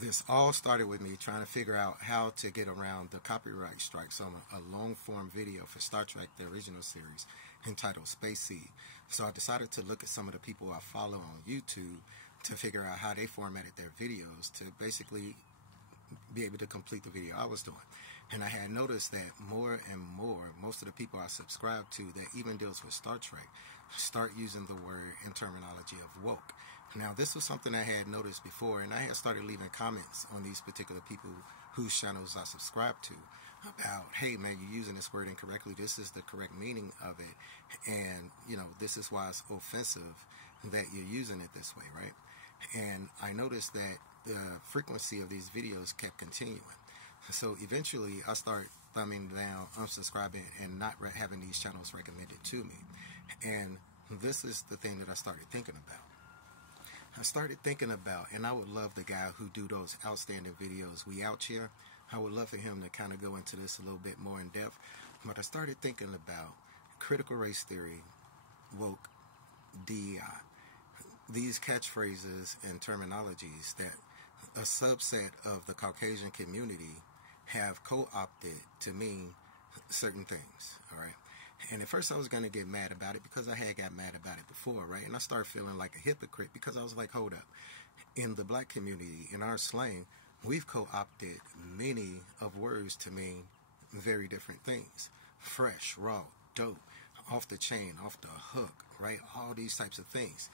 This all started with me trying to figure out how to get around the copyright strikes on a long-form video for Star Trek, the original series, entitled Space Seed. So I decided to look at some of the people I follow on YouTube to figure out how they formatted their videos to basically be able to complete the video I was doing. And I had noticed that more and more, most of the people I subscribe to that even deals with Star Trek start using the word and terminology of woke. Now, this was something I had noticed before, and I had started leaving comments on these particular people whose channels I subscribe to about, hey man, you're using this word incorrectly, this is the correct meaning of it, and this is why it's offensive that you're using it this way, right? And I noticed that the frequency of these videos kept continuing. So eventually I start thumbing down, unsubscribing, and not having these channels recommended to me. And this is the thing that I started thinking about. And I would love the guy who do those outstanding videos, We Out Here. I would love for him to kind of go into this a little bit more in depth. But I started thinking about critical race theory, woke, DEI. These catchphrases and terminologies that a subset of the Caucasian community have co-opted to mean certain things, all right? And at first I was going to get mad about it because I had got mad about it before, right? And I started feeling like a hypocrite because I was like, hold up. In the black community, in our slang, we've co-opted many of words to mean very different things. Fresh, raw, dope, off the chain, off the hook, right? All these types of things.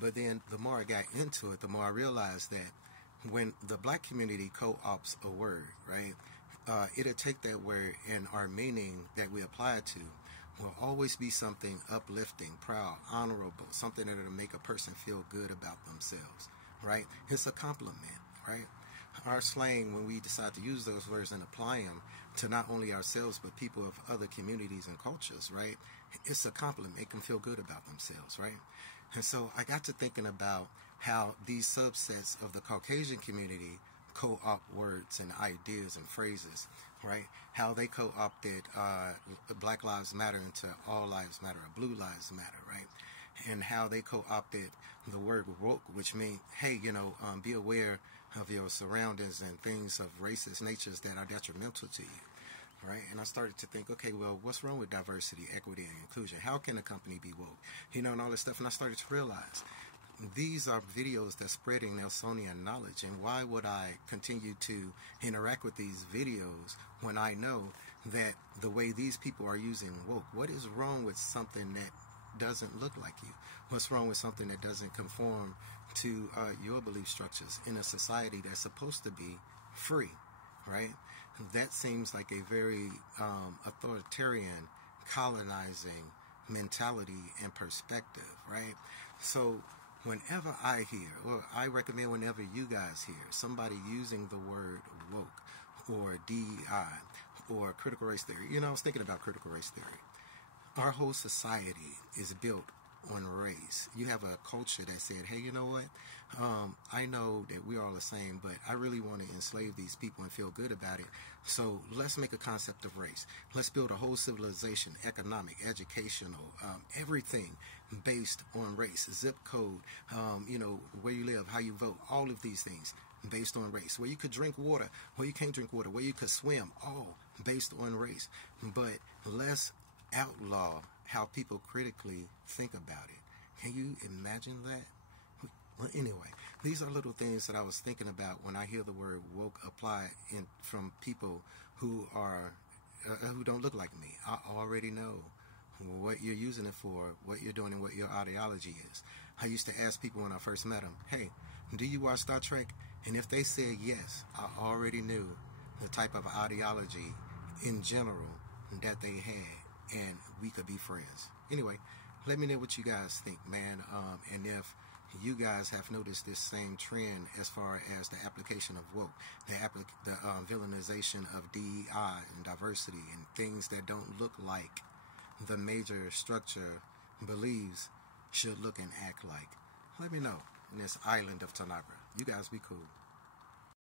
But then the more I got into it, the more I realized that when the black community co-opts a word, right, it'll take that word and our meaning that we apply it to will always be something uplifting, proud, honorable, something that will make a person feel good about themselves, right? It's a compliment, right? Our slang, when we decide to use those words and apply them to not only ourselves but people of other communities and cultures, right, it's a compliment. Make them feel good about themselves, right? And so I got to thinking about how these subsets of the Caucasian community co-opt words and ideas and phrases, right? How they co-opted Black Lives Matter into All Lives Matter or Blue Lives Matter, right? And how they co-opted the word woke, which means, hey, be aware of your surroundings and things of racist natures that are detrimental to you, right? And I started to think, okay, well, what's wrong with diversity, equity, and inclusion? How can a company be woke? And all this stuff. And I started to realize these are videos that's spreading Nelsonian knowledge, and why would I continue to interact with these videos when I know that the way these people are using woke, what is wrong with something that doesn't look like you? What's wrong with something that doesn't conform to your belief structures in a society that's supposed to be free, right? That seems like a very authoritarian, colonizing mentality and perspective, right? So whenever I hear, or I recommend whenever you guys hear somebody using the word woke or DEI or critical race theory, I was thinking about critical race theory. Our whole society is built on race. You have a culture that said, hey, you know what? I know that we're all the same, but I really want to enslave these people and feel good about it. So let's make a concept of race. Let's build a whole civilization, economic, educational, everything based on race, zip code, where you live, how you vote, all of these things based on race. Where you could drink water, where you can't drink water, where you could swim, all based on race. But let's outlaw how people critically think about it. Can you imagine that? Well, anyway, these are little things that I was thinking about when I hear the word woke applied from people who are who don't look like me. I already know what you're using it for, what you're doing, and what your ideology is. I used to ask people when I first met them, hey, do you watch Star Trek? And if they said yes, I already knew the type of ideology in general that they had, and we could be friends. Anyway, let me know what you guys think, man, and if you guys have noticed this same trend as far as the application of woke, the villainization of DEI and diversity and things that don't look like the major structure believes should look and act like. Let me know in this island of Tanagra. You guys be cool.